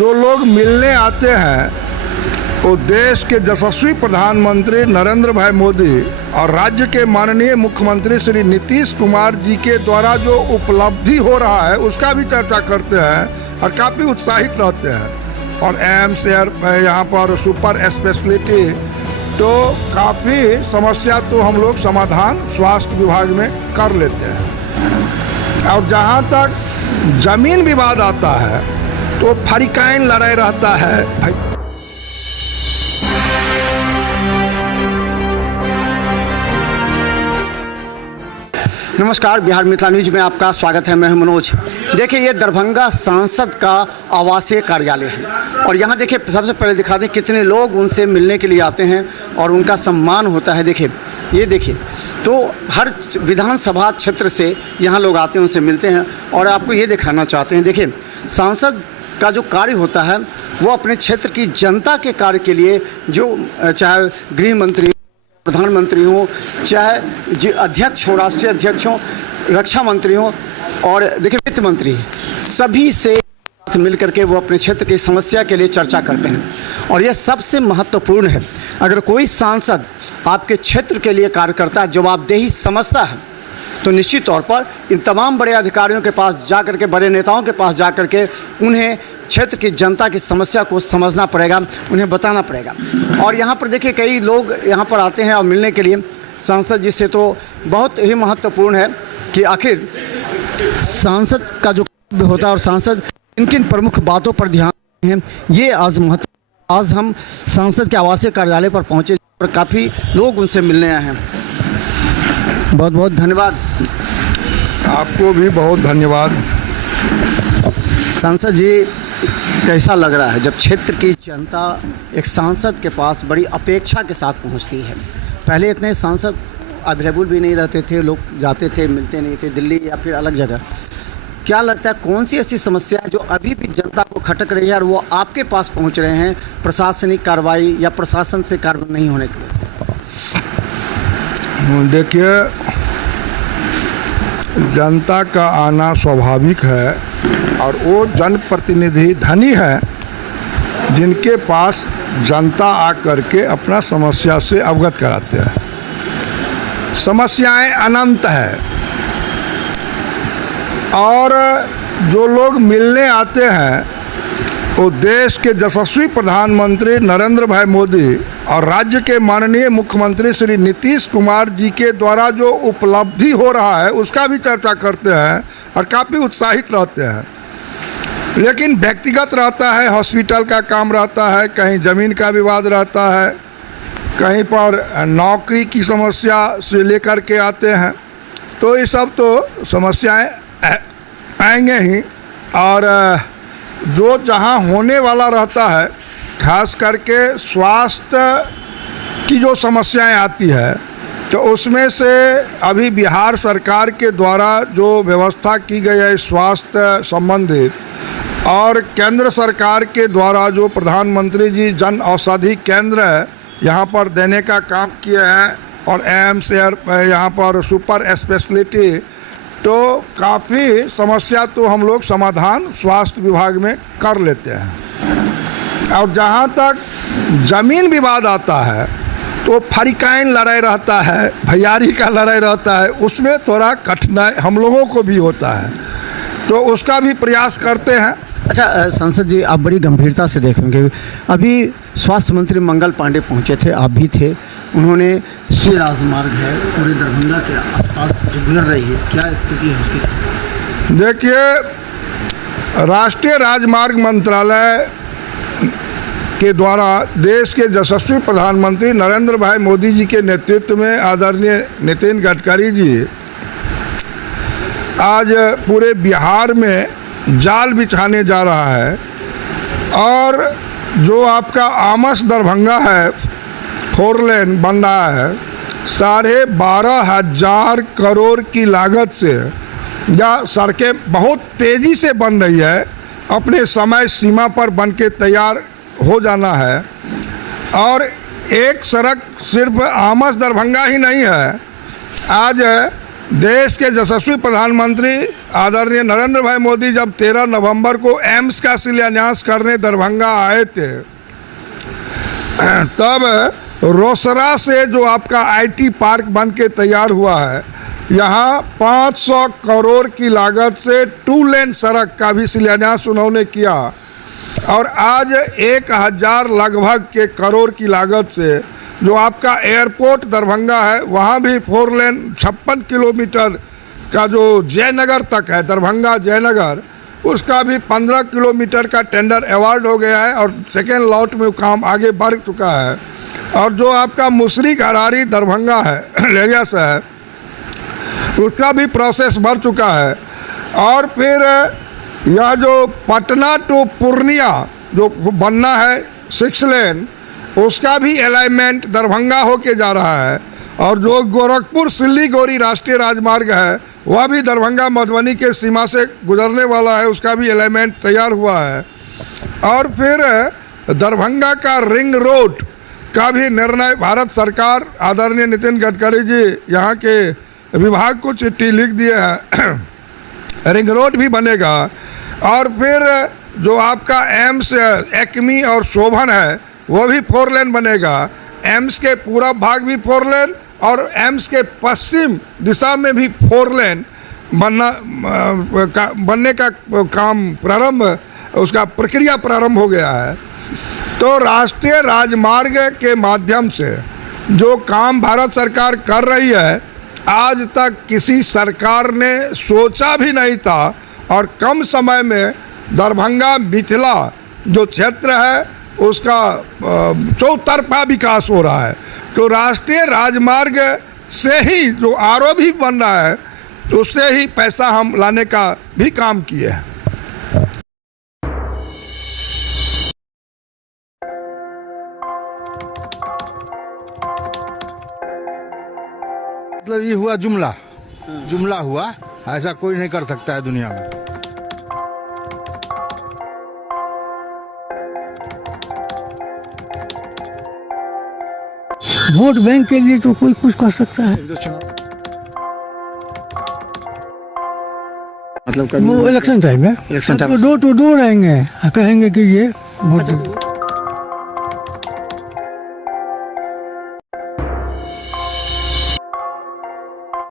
जो लोग मिलने आते हैं वो देश के यशस्वी प्रधानमंत्री नरेंद्र भाई मोदी और राज्य के माननीय मुख्यमंत्री श्री नीतीश कुमार जी के द्वारा जो उपलब्धि हो रहा है उसका भी चर्चा करते हैं और काफ़ी उत्साहित रहते हैं। और एम्स यहाँ पर सुपर स्पेशलिटी तो काफ़ी समस्या तो हम लोग समाधान स्वास्थ्य विभाग में कर लेते हैं। और जहाँ तक ज़मीन विवाद आता है तो फरीकाइन लड़ाई रहता है भाई। नमस्कार, बिहार मिथिला न्यूज में आपका स्वागत है। मैं हूं मनोज। देखिए, ये दरभंगा सांसद का आवासीय कार्यालय है और यहाँ देखिए सबसे पहले दिखा दें कितने लोग उनसे मिलने के लिए आते हैं और उनका सम्मान होता है। देखिए, ये देखिए, तो हर विधानसभा क्षेत्र से यहाँ लोग आते हैं, उनसे मिलते हैं और आपको ये दिखाना चाहते हैं। देखिए, सांसद का जो कार्य होता है वो अपने क्षेत्र की जनता के कार्य के लिए, जो चाहे गृह मंत्री, प्रधानमंत्री हो, चाहे जी अध्यक्ष हो, राष्ट्रीय अध्यक्ष हो, रक्षा मंत्री हो और देखिए वित्त मंत्री, सभी से मिल करके वो अपने क्षेत्र की समस्या के लिए चर्चा करते हैं। और यह सबसे महत्वपूर्ण है, अगर कोई सांसद आपके क्षेत्र के लिए कार्य करता है, जवाबदेही समझता है, तो निश्चित तौर पर इन तमाम बड़े अधिकारियों के पास जा कर के, बड़े नेताओं के पास जा कर के उन्हें क्षेत्र की जनता की समस्या को समझना पड़ेगा, उन्हें बताना पड़ेगा। और यहाँ पर देखिए कई लोग यहाँ पर आते हैं और मिलने के लिए सांसद जी से, तो बहुत ही महत्वपूर्ण है कि आखिर सांसद का जो होता है और सांसद किन किन प्रमुख बातों पर ध्यान हैं, ये आज हम सांसद के आवासीय कार्यालय पर पहुँचे और काफ़ी लोग उनसे मिलने आए हैं। बहुत बहुत धन्यवाद। आपको भी बहुत धन्यवाद। सांसद जी, कैसा लग रहा है जब क्षेत्र की जनता एक सांसद के पास बड़ी अपेक्षा के साथ पहुंचती है? पहले इतने सांसद अवेलेबल भी नहीं रहते थे, लोग जाते थे, मिलते नहीं थे, दिल्ली या फिर अलग जगह। क्या लगता है कौन सी ऐसी समस्या है जो अभी भी जनता को खटक रही है और वो आपके पास पहुंच रहे हैं प्रशासनिक कार्रवाई या प्रशासन से कार्य नहीं होने के वजह? देखिए, जनता का आना स्वाभाविक है और वो जनप्रतिनिधि धनी है जिनके पास जनता आकर के अपना समस्या से अवगत कराते हैं। समस्याएं अनंत है और जो लोग मिलने आते हैं वो देश के यशस्वी प्रधानमंत्री नरेंद्र भाई मोदी और राज्य के माननीय मुख्यमंत्री श्री नीतीश कुमार जी के द्वारा जो उपलब्धि हो रहा है उसका भी चर्चा करते हैं और काफ़ी उत्साहित रहते हैं। लेकिन व्यक्तिगत रहता है, हॉस्पिटल का काम रहता है, कहीं ज़मीन का विवाद रहता है, कहीं पर नौकरी की समस्या से लेकर के आते हैं, तो ये सब तो समस्याएं आएंगे ही। और जो जहां होने वाला रहता है, खास करके स्वास्थ्य की जो समस्याएं आती है, तो उसमें से अभी बिहार सरकार के द्वारा जो व्यवस्था की गई है स्वास्थ्य संबंधित, और केंद्र सरकार के द्वारा जो प्रधानमंत्री जी जन औषधि केंद्र यहाँ पर देने का काम किए हैं और एम्स यहाँ पर सुपर स्पेशलिटी, तो काफ़ी समस्या तो हम लोग समाधान स्वास्थ्य विभाग में कर लेते हैं। और जहाँ तक ज़मीन विवाद आता है तो फरीकाइन लड़ाई रहता है, भैयारी का लड़ाई रहता है, उसमें थोड़ा कठिनाई हम लोगों को भी होता है, तो उसका भी प्रयास करते हैं। अच्छा सांसद जी, आप बड़ी गंभीरता से देखेंगे, अभी स्वास्थ्य मंत्री मंगल पांडे पहुंचे थे, आप भी थे, उन्होंने राष्ट्रीय राजमार्ग है पूरे दरभंगा के आसपास जो गुजर रही है, क्या स्थिति है उसकी? देखिए, राष्ट्रीय राजमार्ग मंत्रालय के द्वारा देश के यशस्वी प्रधानमंत्री नरेंद्र भाई मोदी जी के नेतृत्व में आदरणीय नितिन गडकरी जी आज पूरे बिहार में जाल बिछाने जा रहा है। और जो आपका आमस दरभंगा है, 4 लेन बन रहा है, 12,500 करोड़ की लागत से, या सड़कें बहुत तेज़ी से बन रही है, अपने समय सीमा पर बन के तैयार हो जाना है। और एक सड़क सिर्फ आमस दरभंगा ही नहीं है, आज देश के यशस्वी प्रधानमंत्री आदरणीय नरेंद्र भाई मोदी जब 13 नवंबर को एम्स का शिलान्यास करने दरभंगा आए थे, तब रोसड़ा से जो आपका आईटी पार्क बन के तैयार हुआ है, यहाँ 500 करोड़ की लागत से 2 लेन सड़क का भी शिलान्यास उन्होंने किया। और आज 1000 लगभग के करोड़ की लागत से जो आपका एयरपोर्ट दरभंगा है, वहाँ भी 4 लेन 56 किलोमीटर का जो जयनगर तक है, दरभंगा जयनगर, उसका भी 15 किलोमीटर का टेंडर अवार्ड हो गया है और सेकेंड लॉट में काम आगे बढ़ चुका है। और जो आपका मुसरी घरारी दरभंगा है लेरिया से है, उसका भी प्रोसेस बढ़ चुका है। और फिर यह जो पटना टू पूर्णिया जो बनना है 6 लेन, उसका भी अलाइनमेंट दरभंगा होके जा रहा है। और जो गोरखपुर सिल्लीगुड़ी राष्ट्रीय राजमार्ग है, वह भी दरभंगा मधुबनी के सीमा से गुजरने वाला है, उसका भी अलाइनमेंट तैयार हुआ है। और फिर दरभंगा का रिंग रोड का भी निर्णय भारत सरकार आदरणीय नितिन गडकरी जी यहाँ के विभाग को चिट्ठी लिख दिए हैं, रिंग रोड भी बनेगा। और फिर जो आपका एम्स एक्मी और शोभन है, वो भी 4 लेन बनेगा। एम्स के पूरा भाग भी 4 लेन और एम्स के पश्चिम दिशा में भी 4 लेन बनने का काम प्रारंभ, उसका प्रक्रिया प्रारंभ हो गया है। तो राष्ट्रीय राजमार्ग के माध्यम से जो काम भारत सरकार कर रही है, आज तक किसी सरकार ने सोचा भी नहीं था। और कम समय में दरभंगा मिथिला जो क्षेत्र है, उसका चौतरफा विकास हो रहा है। तो राष्ट्रीय राजमार्ग से ही जो आरओ भी बन रहा है, उससे ही पैसा हम लाने का भी काम किए हैं। मतलब ये हुआ जुमला हुआ, ऐसा कोई नहीं कर सकता है दुनिया में। वोट बैंक के लिए तो कोई कुछ कर सकता है। मतलब वो इलेक्शन टाइम में election time door to door आएंगे, कहेंगे कि ये वोट